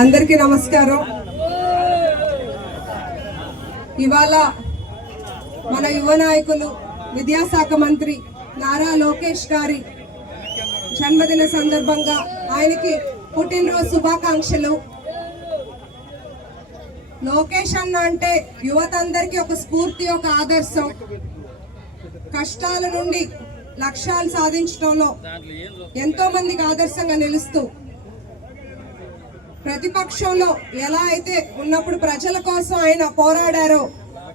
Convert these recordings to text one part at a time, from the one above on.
అందరికీ నమస్కారం. ఇవాళ మన యువ నాయకులు విద్యాశాఖ మంత్రి నారా లోకేష్ గారి జన్మదిన సందర్భంగా ఆయనకి పుట్టినరోజు శుభాకాంక్షలు. లోకేష్ అన్న అంటే యువత అందరికీ ఒక స్ఫూర్తి ఒక ఆదర్శం. కష్టాల నుండి లక్ష్యాలు సాధించడంలో ఎంతో మందికి ఆదర్శంగా నిలుస్తూ ప్రతిపక్షంలో ఎలా అయితే ఉన్నప్పుడు ప్రజల కోసం ఆయన పోరాడారో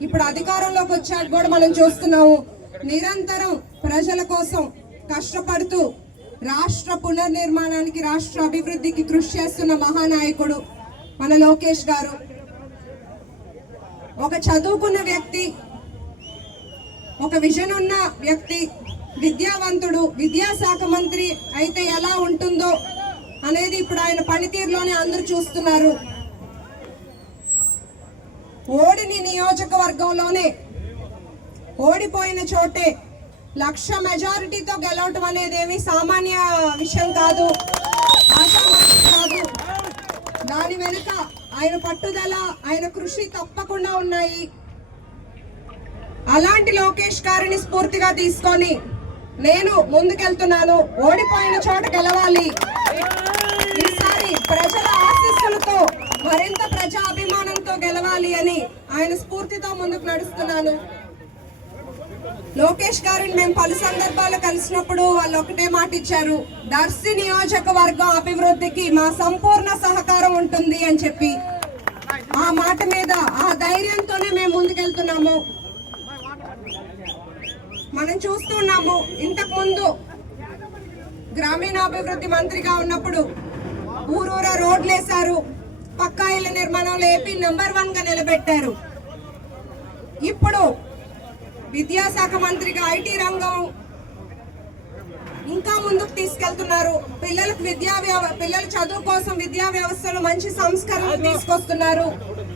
ఇప్పుడు అధికారంలోకి వచ్చాక కూడా మనం చూస్తున్నాము నిరంతరం ప్రజల కోసం కష్టపడుతూ రాష్ట్ర పునర్నిర్మాణానికి రాష్ట్ర అభివృద్ధికి కృషి చేస్తున్న మహానాయకుడు మన లోకేష్ గారు. ఒక చదువుకున్న వ్యక్తి ఒక విజన్ ఉన్న వ్యక్తి విద్యావంతుడు విద్యాశాఖ మంత్రి అయితే ఎలా ఉంటుందో అనేది ఇప్పుడు ఆయన పనితీరులోనే అందరూ చూస్తున్నారు. ఓడిని నియోజకవర్గంలోనే ఓడిపోయిన చోటే లక్ష మెజారిటీతో గెలవటం అనేది ఏమి సామాన్య విషయం కాదు. కాదు. దాని వెనుక ఆయన పట్టుదల ఆయన కృషి తప్పకుండా ఉన్నాయి. అలాంటి లోకేష్ గారిని స్ఫూర్తిగా తీసుకొని నేను ముందుకెళ్తున్నాను. ఓడిపోయిన చోట గెలవాలి. ఈసారి ప్రజల ఆశీస్సులతో మరింత ప్రజాభిమానంతో గెలవాలి అని ఆయన స్ఫూర్తితో ముందుకు నడుస్తున్నాను. లోకేష్ గారిని మేము పలు సందర్భాలు కలిసినప్పుడు వాళ్ళు ఒకటే మాట ఇచ్చారు. దర్శి నియోజకవర్గం అభివృద్ధికి మా సంపూర్ణ సహకారం ఉంటుంది అని చెప్పి. ఆ మాట మీద ఆ ధైర్యంతోనే మేము ముందుకెళ్తున్నాము. మనం చూస్తున్నాము ఇంతకు ముందు గ్రామీణాభివృద్ధి మంత్రిగా ఉన్నప్పుడు ఊరూర రోడ్లు వేశారు పక్కా ఇళ్ళ నిర్మాణంలో ఏపీ నెంబర్ వన్గా నిలబెట్టారు. ఇప్పుడు విద్యాశాఖ మంత్రిగా ఐటీ రంగం ఇంకా ముందుకు తీసుకెళ్తున్నారు. పిల్లలకు విద్యా వ్యవ- పిల్లల చదువు కోసం విద్యా వ్యవస్థలో మంచి సంస్కరణలు తీసుకొస్తున్నారు.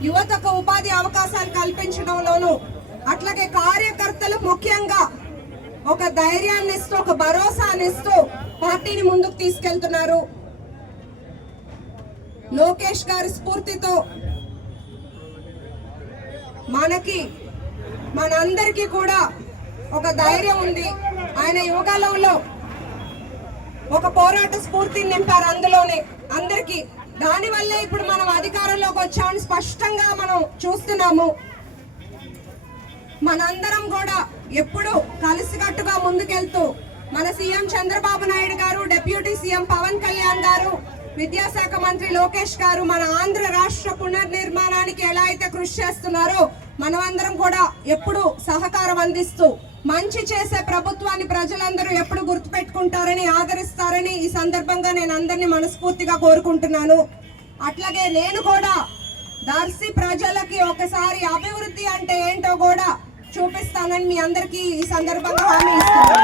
యువతకు ఉపాధి అవకాశాలు కల్పించడంలోను అట్లాగే కార్యకర్తలు ముఖ్యంగా ఒక ధైర్యాన్ని ఇస్తూ ఒక భరోసాని ఇస్తూ పార్టీని ముందుకు తీసుకెళ్తున్నారు. లోకేష్ గారి స్ఫూర్తితో మనకి మనందరికీ కూడా ఒక ధైర్యం ఉంది. ఆయన యువకాలంలో ఒక పోరాట స్ఫూర్తిని నింపారు అందులోనే. అందరికి. దాని వల్లే ఇప్పుడు మనం అధికారంలోకి వచ్చామని స్పష్టంగా మనం చూస్తున్నాము. మనందరం కూడా ఎప్పుడు కలిసికట్టుగా ముందుకెళ్తూ మన సీఎం చంద్రబాబు నాయుడు గారు డిప్యూటీ సీఎం పవన్ కళ్యాణ్ గారు విద్యాశాఖ మంత్రి లోకేష్ గారు మన ఆంధ్ర రాష్ట్ర పునర్నిర్మాణానికి ఎలా అయితే కృషి చేస్తున్నారో మనమందరం కూడా ఎప్పుడు సహకారం అందిస్తూ మంచి చేసే ప్రభుత్వాన్ని ప్రజలందరూ ఎప్పుడు గుర్తుపెట్టుకుంటారని ఆదరిస్తారని ఈ సందర్భంగా నేను అందరినీ మనస్ఫూర్తిగా కోరుకుంటున్నాను. అట్లాగే నేను కూడా దర్శి ప్రజలకి ఒకసారి అభివృద్ధి అంటే ఏంటో కూడా చూపిస్తానని మీ అందరికీ ఈ సందర్భంగా హామీ ఇస్తాను